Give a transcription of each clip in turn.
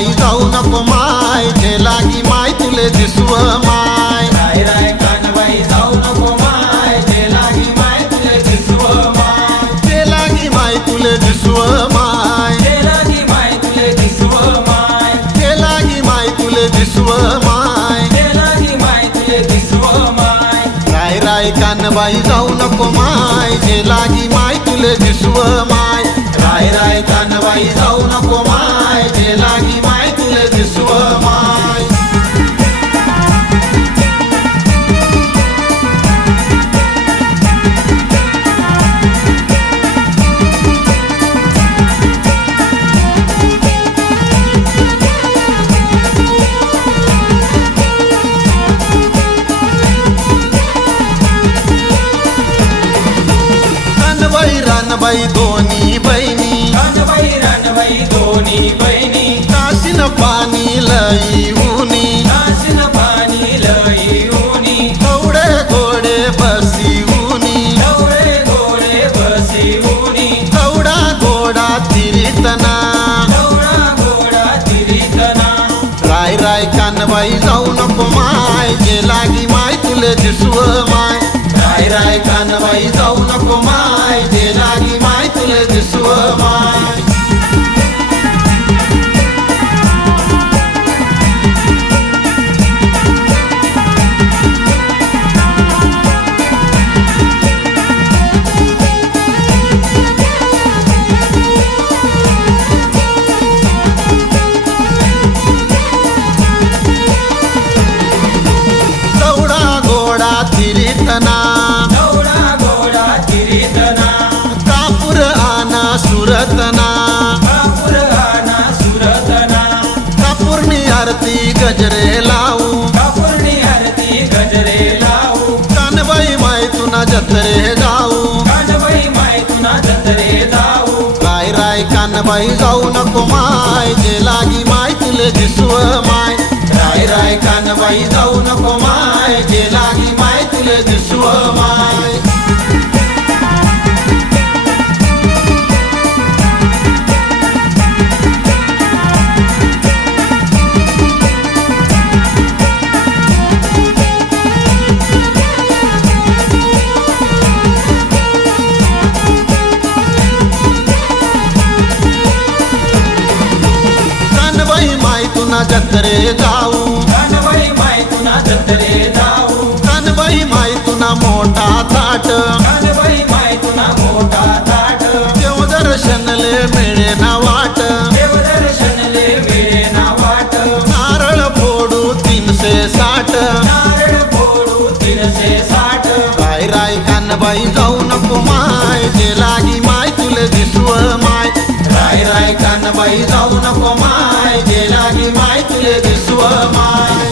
कानबाई जाऊ नको माय, जे लागी माय तुले दिसव माय. राय राय कानबाई जाऊ नको माय, जे लागी माय तुले दिसव माय. जे लागी माय तुले दिसव माय, जे लागी माय तुले दिसव माय. जे लागी माय तुले दिसव माय, जे लागी माय तुले दिसव माय. राय राय कानबाई जाऊ नको माय, जे लागी माय तुले दिसव माय. राय राय कानबाई जाऊ नको माय, जे लागी माय तुले दिसव माय. रानबाई दोन्ही बहिणी, रानबाई दोन्ही बहिणी. काशीन पाणी लई उनी, काशीन पाणी लई उनी. कवडे घोडे बसी उनी, कवडे घोडे बसी उनी. कवडा घोडा तिरीतना, कवडा घोडा तिरीतना. राय राय कानबाई जाऊ नको माय, जे लागी माय तुले दिसव माय. राय राय कानबाई जाऊ नको माय, जे लागी माय तुले दिसव माय. कवडा घोडा तिरीतना, कवडा घोडा तिरीतना. कापूर आना सुरतना, कापूर आणा सुरतना. कापूरनी आरती गजरे लावू, कापूरनी आरती गजरे लावू. कानबाई माय तुना जत्रे जाऊ. कानबाई माय तुना जत्रे जाऊ. राय राय कानबाई जाऊ नको माय, जे लागी माय तुले दिसव माय. राय राय कानबाई जाऊ नको माय, जे लागी माय तुले दिसव माय. कानबाई माय तुना जत्रे जाऊ, कानबाई माय तुना जत्रे जाऊ. कानबाई माय तुना मोठा थाट, कानबाई माय तुना मोठा ताट. देवदर्शनले मिळे ना वाट. देवदर्शनले वेळेना वाट. नारळ फोडू 360, नारळ फोडू 360. राय राय कानबाई जाऊ नको माय, जे लागी माय तुले दिसव माय. राय राय कानबाई जाऊ नको माय, जे लागी माय तुले दिसव माय.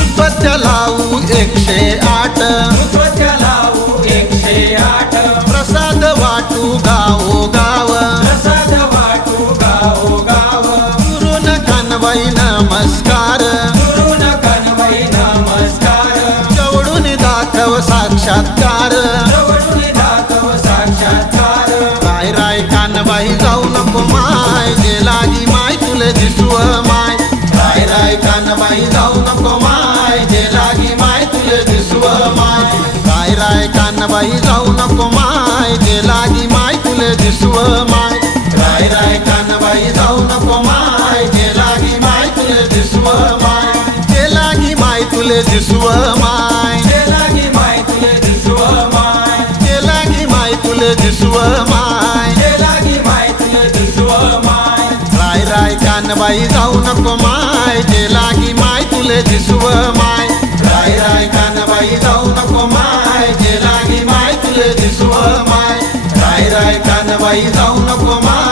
उदबत्त्या लावू 108, उदबत्त्या लावू 108. प्रसाद वाटू गावोगाव, प्रसाद वाटू गावोगाव. गुरुन कानबाई नमस्कार, गुरुन कानबाई नमस्कार. जवळून दाखव साक्षात्कार. जवळून दाखव साक्षात्कार. राय राय कानबाई जाऊ नको माय, जे लागी माय तुले दिसव माय. राय राय कानबाई जाऊ नको माय, जे लागी माय तुले दिसव माय. राय राय कानबाई जाऊ नको माय, जे लागी माय तुले दिसव माय. राय राय कानबाई जाऊ नको माय, जे लागी माय तुले दिसव माय. जे लागी माय तुले दिसव माय, जे लागी माय तुले दिसव माय. जे लागी माय तुले दिसव माय. जे लागी माय तुले दिसव माय. राय राय कानबाई जाऊ नको माय, जे लागी माय तुले दिसव माय. राय राय कानबाई जाऊ नको माय, जे लागी माय तुले दिसव माय. राय राय कानबाई जाऊ नको माय.